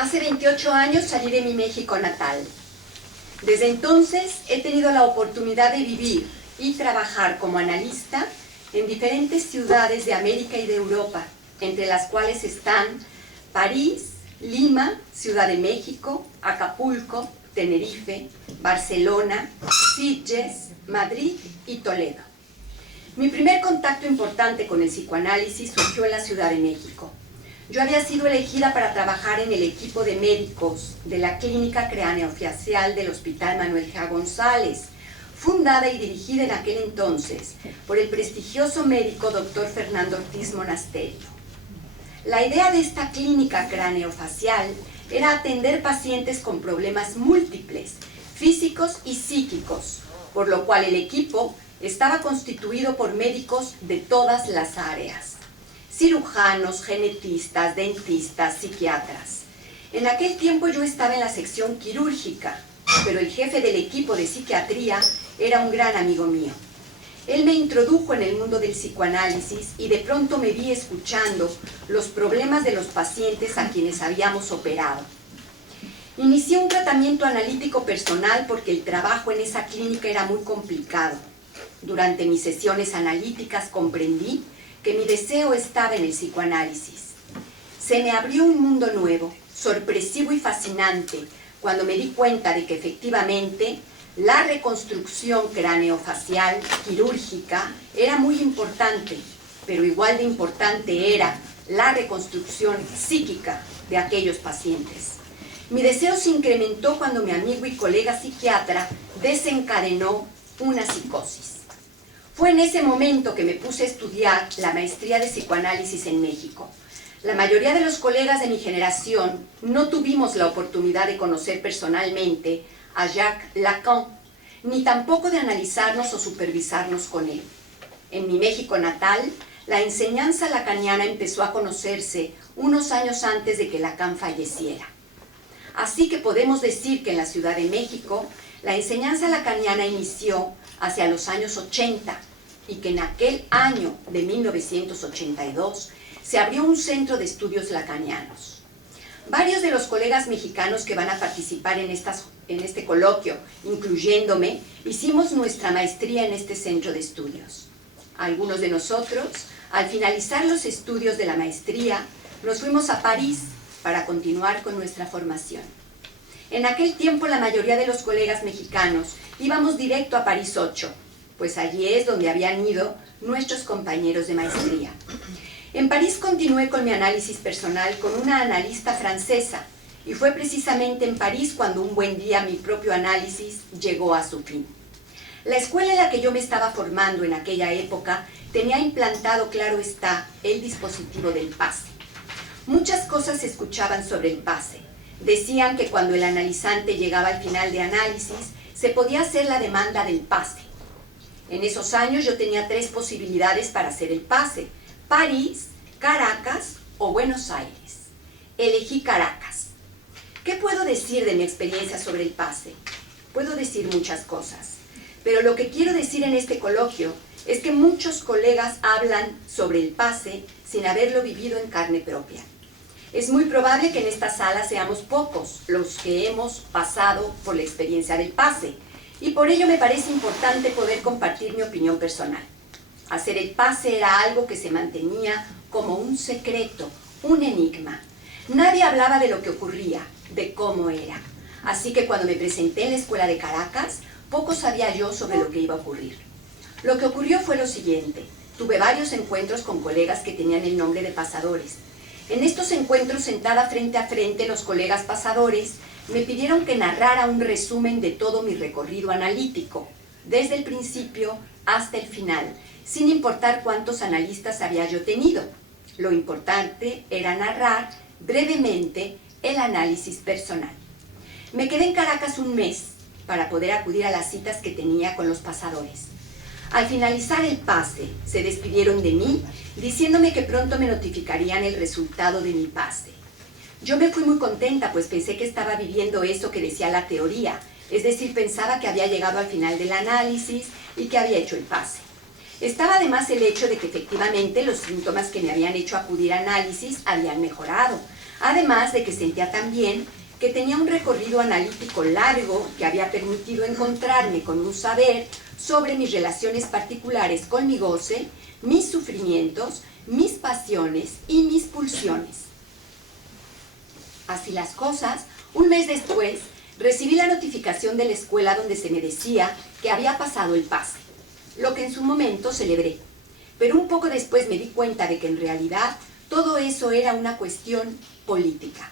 Hace 28 años salí de mi México natal. Desde entonces he tenido la oportunidad de vivir y trabajar como analista en diferentes ciudades de América y de Europa, entre las cuales están París, Lima, Ciudad de México, Acapulco, Tenerife, Barcelona, Sitges, Madrid y Toledo. Mi primer contacto importante con el psicoanálisis surgió en la Ciudad de México. Yo había sido elegida para trabajar en el equipo de médicos de la Clínica Craneofacial del Hospital Manuel G. González, fundada y dirigida en aquel entonces por el prestigioso médico Dr. Fernando Ortiz Monasterio. La idea de esta clínica craneofacial era atender pacientes con problemas múltiples, físicos y psíquicos, por lo cual el equipo estaba constituido por médicos de todas las áreas: cirujanos, genetistas, dentistas, psiquiatras. En aquel tiempo yo estaba en la sección quirúrgica, pero el jefe del equipo de psiquiatría era un gran amigo mío. Él me introdujo en el mundo del psicoanálisis y de pronto me vi escuchando los problemas de los pacientes a quienes habíamos operado. Inicié un tratamiento analítico personal porque el trabajo en esa clínica era muy complicado. Durante mis sesiones analíticas comprendí que mi deseo estaba en el psicoanálisis. Se me abrió un mundo nuevo, sorpresivo y fascinante, cuando me di cuenta de que efectivamente la reconstrucción craneofacial quirúrgica era muy importante, pero igual de importante era la reconstrucción psíquica de aquellos pacientes. Mi deseo se incrementó cuando mi amigo y colega psiquiatra desencadenó una psicosis. Fue en ese momento que me puse a estudiar la maestría de psicoanálisis en México. La mayoría de los colegas de mi generación no tuvimos la oportunidad de conocer personalmente a Jacques Lacan, ni tampoco de analizarnos o supervisarnos con él. En mi México natal, la enseñanza lacaniana empezó a conocerse unos años antes de que Lacan falleciera. Así que podemos decir que en la Ciudad de México, la enseñanza lacaniana inició hacia los años 80 y que en aquel año de 1982 se abrió un centro de estudios lacanianos. Varios de los colegas mexicanos que van a participar en este coloquio, incluyéndome, hicimos nuestra maestría en este centro de estudios. Algunos de nosotros, al finalizar los estudios de la maestría, nos fuimos a París para continuar con nuestra formación. En aquel tiempo la mayoría de los colegas mexicanos íbamos directo a París 8, pues allí es donde habían ido nuestros compañeros de maestría. En París continué con mi análisis personal con una analista francesa, y fue precisamente en París cuando un buen día mi propio análisis llegó a su fin. La escuela en la que yo me estaba formando en aquella época tenía implantado, claro está, el dispositivo del PASE. Muchas cosas se escuchaban sobre el PASE. Decían que cuando el analizante llegaba al final de análisis, se podía hacer la demanda del PASE. En esos años yo tenía 3 posibilidades para hacer el PASE: París, Caracas o Buenos Aires. Elegí Caracas. ¿Qué puedo decir de mi experiencia sobre el PASE? Puedo decir muchas cosas, pero lo que quiero decir en este coloquio es que muchos colegas hablan sobre el PASE sin haberlo vivido en carne propia. Es muy probable que en esta sala seamos pocos los que hemos pasado por la experiencia del PASE, y por ello me parece importante poder compartir mi opinión personal. Hacer el PASE era algo que se mantenía como un secreto, un enigma. Nadie hablaba de lo que ocurría, de cómo era. Así que cuando me presenté en la escuela de Caracas, poco sabía yo sobre lo que iba a ocurrir. Lo que ocurrió fue lo siguiente: tuve varios encuentros con colegas que tenían el nombre de pasadores. En estos encuentros, sentada frente a frente, los colegas pasadores me pidieron que narrara un resumen de todo mi recorrido analítico, desde el principio hasta el final, sin importar cuántos analistas había yo tenido. Lo importante era narrar brevemente el análisis personal. Me quedé en Caracas un mes para poder acudir a las citas que tenía con los pasadores. Al finalizar el PASE, se despidieron de mí, diciéndome que pronto me notificarían el resultado de mi PASE. Yo me fui muy contenta, pues pensé que estaba viviendo eso que decía la teoría, es decir, pensaba que había llegado al final del análisis y que había hecho el PASE. Estaba además el hecho de que efectivamente los síntomas que me habían hecho acudir a análisis habían mejorado, además de que sentía también que tenía un recorrido analítico largo que había permitido encontrarme con un saber sobre mis relaciones particulares con mi goce, mis sufrimientos, mis pasiones y mis pulsiones. Así las cosas, un mes después, recibí la notificación de la escuela donde se me decía que había pasado el pase, lo que en su momento celebré. Pero un poco después me di cuenta de que en realidad todo eso era una cuestión política.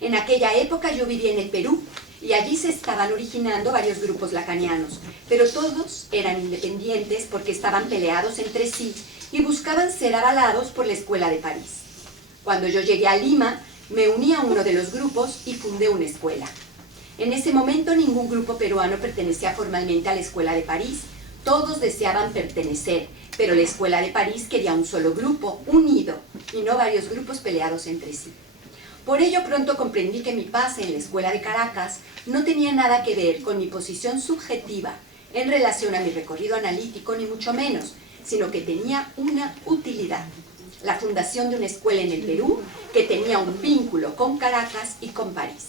En aquella época yo vivía en el Perú y allí se estaban originando varios grupos lacanianos, pero todos eran independientes porque estaban peleados entre sí y buscaban ser avalados por la Escuela de París. Cuando yo llegué a Lima, me uní a uno de los grupos y fundé una escuela. En ese momento ningún grupo peruano pertenecía formalmente a la Escuela de París. Todos deseaban pertenecer, pero la Escuela de París quería un solo grupo, unido, y no varios grupos peleados entre sí. Por ello pronto comprendí que mi pase en la Escuela de Caracas no tenía nada que ver con mi posición subjetiva en relación a mi recorrido analítico, ni mucho menos, sino que tenía una utilidad: la fundación de una escuela en el Perú que tenía un vínculo con Caracas y con París.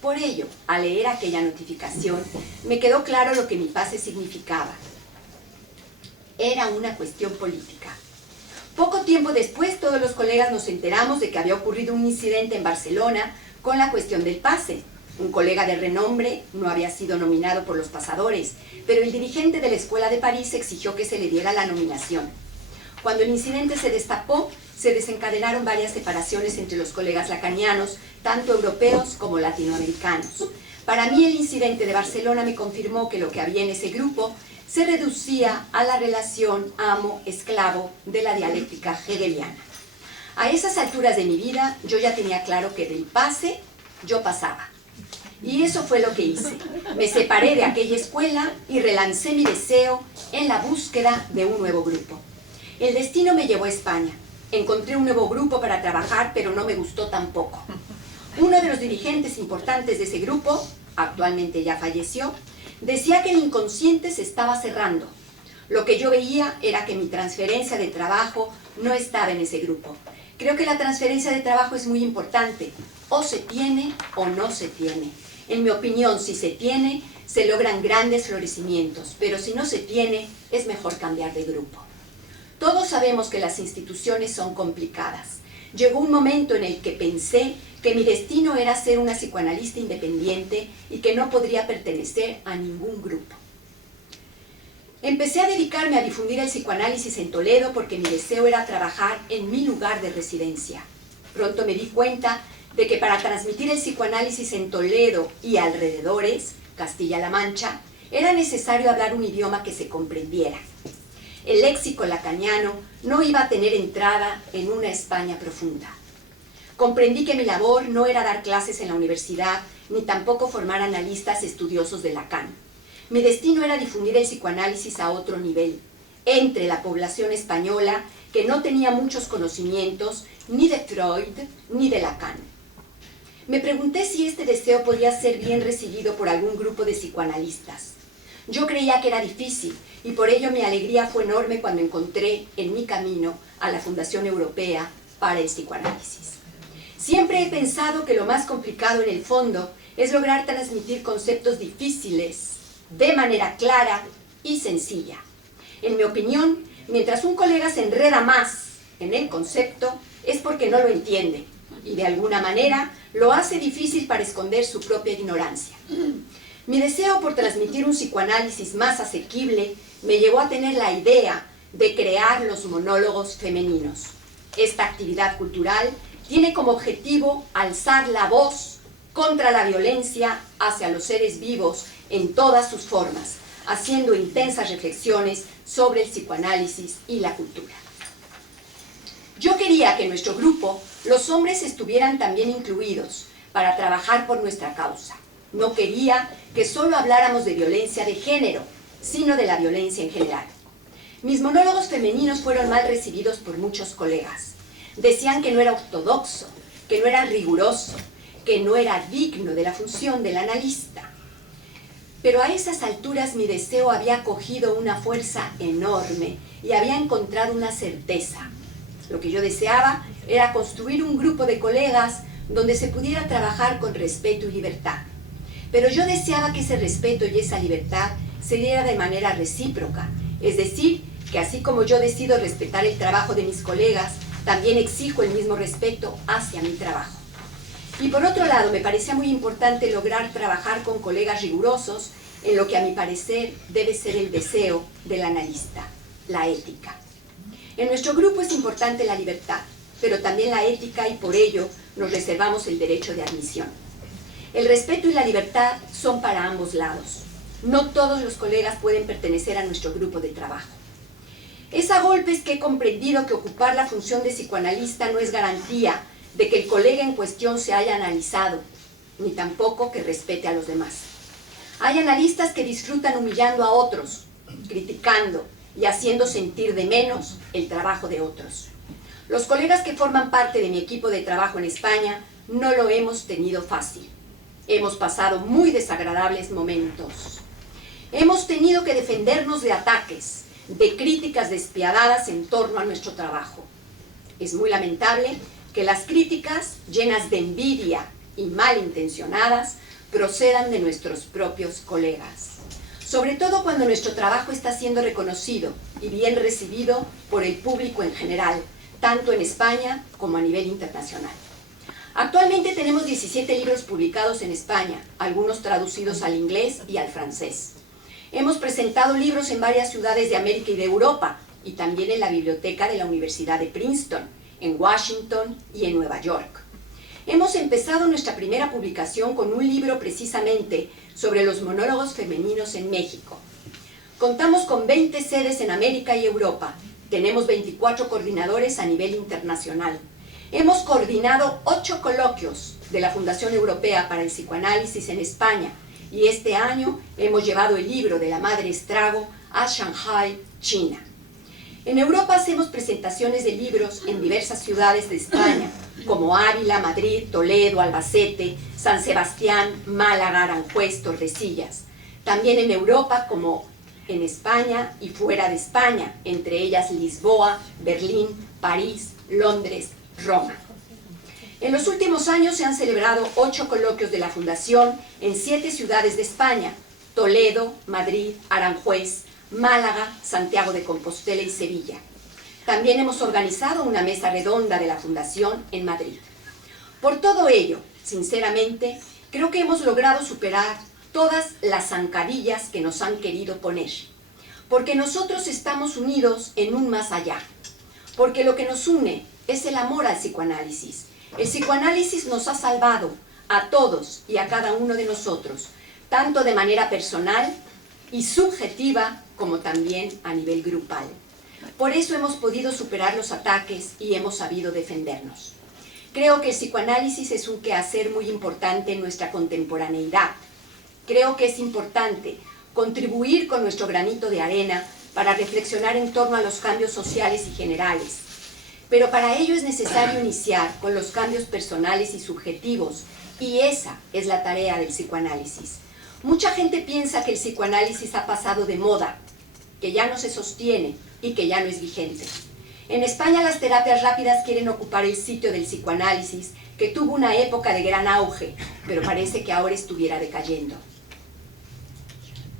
Por ello, al leer aquella notificación, me quedó claro lo que mi pase significaba. Era una cuestión política. Poco tiempo después, todos los colegas nos enteramos de que había ocurrido un incidente en Barcelona con la cuestión del pase. Un colega de renombre no había sido nominado por los pasadores, pero el dirigente de la Escuela de París exigió que se le diera la nominación. Cuando el incidente se destapó, se desencadenaron varias separaciones entre los colegas lacanianos, tanto europeos como latinoamericanos. Para mí el incidente de Barcelona me confirmó que lo que había en ese grupo se reducía a la relación amo-esclavo de la dialéctica hegeliana. A esas alturas de mi vida yo ya tenía claro que del pase yo pasaba. Y eso fue lo que hice. Me separé de aquella escuela y relancé mi deseo en la búsqueda de un nuevo grupo. El destino me llevó a España. Encontré un nuevo grupo para trabajar, pero no me gustó tampoco. Uno de los dirigentes importantes de ese grupo, actualmente ya falleció, decía que el inconsciente se estaba cerrando. Lo que yo veía era que mi transferencia de trabajo no estaba en ese grupo. Creo que la transferencia de trabajo es muy importante. O se tiene o no se tiene. En mi opinión, si se tiene, se logran grandes florecimientos, pero si no se tiene, es mejor cambiar de grupo. Todos sabemos que las instituciones son complicadas. Llegó un momento en el que pensé que mi destino era ser una psicoanalista independiente y que no podría pertenecer a ningún grupo. Empecé a dedicarme a difundir el psicoanálisis en Toledo porque mi deseo era trabajar en mi lugar de residencia. Pronto me di cuenta de que para transmitir el psicoanálisis en Toledo y alrededores, Castilla-La Mancha, era necesario hablar un idioma que se comprendiera. El léxico lacaniano no iba a tener entrada en una España profunda. Comprendí que mi labor no era dar clases en la universidad, ni tampoco formar analistas estudiosos de Lacan. Mi destino era difundir el psicoanálisis a otro nivel, entre la población española que no tenía muchos conocimientos ni de Freud ni de Lacan. Me pregunté si este deseo podía ser bien recibido por algún grupo de psicoanalistas. Yo creía que era difícil y por ello mi alegría fue enorme cuando encontré en mi camino a la Fundación Europea para el Psicoanálisis. Siempre he pensado que lo más complicado en el fondo es lograr transmitir conceptos difíciles de manera clara y sencilla. En mi opinión, mientras un colega se enreda más en el concepto, es porque no lo entiende y de alguna manera lo hace difícil para esconder su propia ignorancia. Mi deseo por transmitir un psicoanálisis más asequible me llevó a tener la idea de crear los monólogos femeninos. Esta actividad cultural tiene como objetivo alzar la voz contra la violencia hacia los seres vivos en todas sus formas, haciendo intensas reflexiones sobre el psicoanálisis y la cultura. Yo quería que en nuestro grupo los hombres estuvieran también incluidos para trabajar por nuestra causa. No quería que solo habláramos de violencia de género, sino de la violencia en general. Mis monólogos femeninos fueron mal recibidos por muchos colegas. Decían que no era ortodoxo, que no era riguroso, que no era digno de la función del analista. Pero a esas alturas mi deseo había cogido una fuerza enorme y había encontrado una certeza. Lo que yo deseaba era construir un grupo de colegas donde se pudiera trabajar con respeto y libertad. Pero yo deseaba que ese respeto y esa libertad se diera de manera recíproca, es decir, que así como yo decido respetar el trabajo de mis colegas, también exijo el mismo respeto hacia mi trabajo. Y por otro lado, me parecía muy importante lograr trabajar con colegas rigurosos en lo que a mi parecer debe ser el deseo del analista, la ética. En nuestro grupo es importante la libertad, pero también la ética, y por ello nos reservamos el derecho de admisión. El respeto y la libertad son para ambos lados. No todos los colegas pueden pertenecer a nuestro grupo de trabajo. Es a golpes que he comprendido que ocupar la función de psicoanalista no es garantía de que el colega en cuestión se haya analizado, ni tampoco que respete a los demás. Hay analistas que disfrutan humillando a otros, criticando y haciendo sentir de menos el trabajo de otros. Los colegas que forman parte de mi equipo de trabajo en España no lo hemos tenido fácil. Hemos pasado muy desagradables momentos. Hemos tenido que defendernos de ataques, de críticas despiadadas en torno a nuestro trabajo. Es muy lamentable que las críticas, llenas de envidia y malintencionadas, procedan de nuestros propios colegas. Sobre todo cuando nuestro trabajo está siendo reconocido y bien recibido por el público en general, tanto en España como a nivel internacional. Actualmente tenemos 17 libros publicados en España, algunos traducidos al inglés y al francés. Hemos presentado libros en varias ciudades de América y de Europa, y también en la biblioteca de la Universidad de Princeton, en Washington y en Nueva York. Hemos empezado nuestra primera publicación con un libro precisamente sobre los monólogos femeninos en México. Contamos con 20 sedes en América y Europa. Tenemos 24 coordinadores a nivel internacional. Hemos coordinado 8 coloquios de la Fundación Europea para el Psicoanálisis en España, y este año hemos llevado el libro de la Madre Estrago a Shanghai, China. En Europa hacemos presentaciones de libros en diversas ciudades de España, como Ávila, Madrid, Toledo, Albacete, San Sebastián, Málaga, Aranjuez, Tordesillas. También en Europa, como en España y fuera de España, entre ellas Lisboa, Berlín, París, Londres, Roma. En los últimos años se han celebrado 8 coloquios de la Fundación en 7 ciudades de España: Toledo, Madrid, Aranjuez, Málaga, Santiago de Compostela y Sevilla. También hemos organizado una mesa redonda de la Fundación en Madrid. Por todo ello, sinceramente, creo que hemos logrado superar todas las zancadillas que nos han querido poner, porque nosotros estamos unidos en un más allá, porque lo que nos une es el amor al psicoanálisis. El psicoanálisis nos ha salvado a todos y a cada uno de nosotros, tanto de manera personal y subjetiva como también a nivel grupal. Por eso hemos podido superar los ataques y hemos sabido defendernos. Creo que el psicoanálisis es un quehacer muy importante en nuestra contemporaneidad. Creo que es importante contribuir con nuestro granito de arena para reflexionar en torno a los cambios sociales y generales. Pero para ello es necesario iniciar con los cambios personales y subjetivos, y esa es la tarea del psicoanálisis. Mucha gente piensa que el psicoanálisis ha pasado de moda, que ya no se sostiene y que ya no es vigente. En España las terapias rápidas quieren ocupar el sitio del psicoanálisis, que tuvo una época de gran auge, pero parece que ahora estuviera decayendo.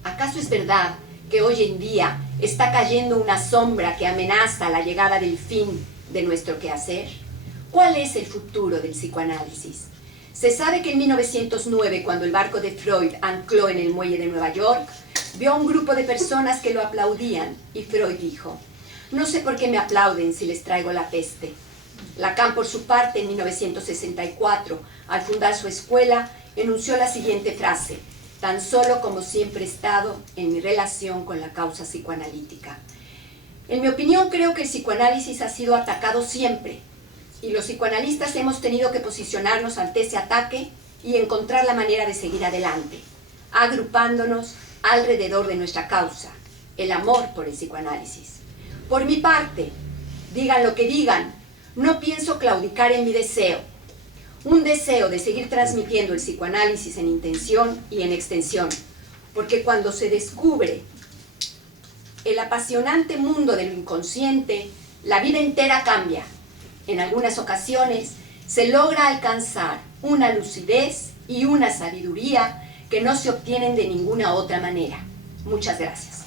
¿Acaso es verdad que hoy en día está cayendo una sombra que amenaza la llegada del fin de nuestro quehacer? ¿Cuál es el futuro del psicoanálisis? Se sabe que en 1909, cuando el barco de Freud ancló en el muelle de Nueva York, vio a un grupo de personas que lo aplaudían, y Freud dijo: no sé por qué me aplauden si les traigo la peste. Lacan, por su parte, en 1964, al fundar su escuela, enunció la siguiente frase: tan solo como siempre he estado en mi relación con la causa psicoanalítica. En mi opinión, creo que el psicoanálisis ha sido atacado siempre, y los psicoanalistas hemos tenido que posicionarnos ante ese ataque y encontrar la manera de seguir adelante, agrupándonos alrededor de nuestra causa, el amor por el psicoanálisis. Por mi parte, digan lo que digan, no pienso claudicar en mi deseo, un deseo de seguir transmitiendo el psicoanálisis en intención y en extensión, porque cuando se descubre el apasionante mundo del inconsciente, la vida entera cambia. En algunas ocasiones se logra alcanzar una lucidez y una sabiduría que no se obtienen de ninguna otra manera. Muchas gracias.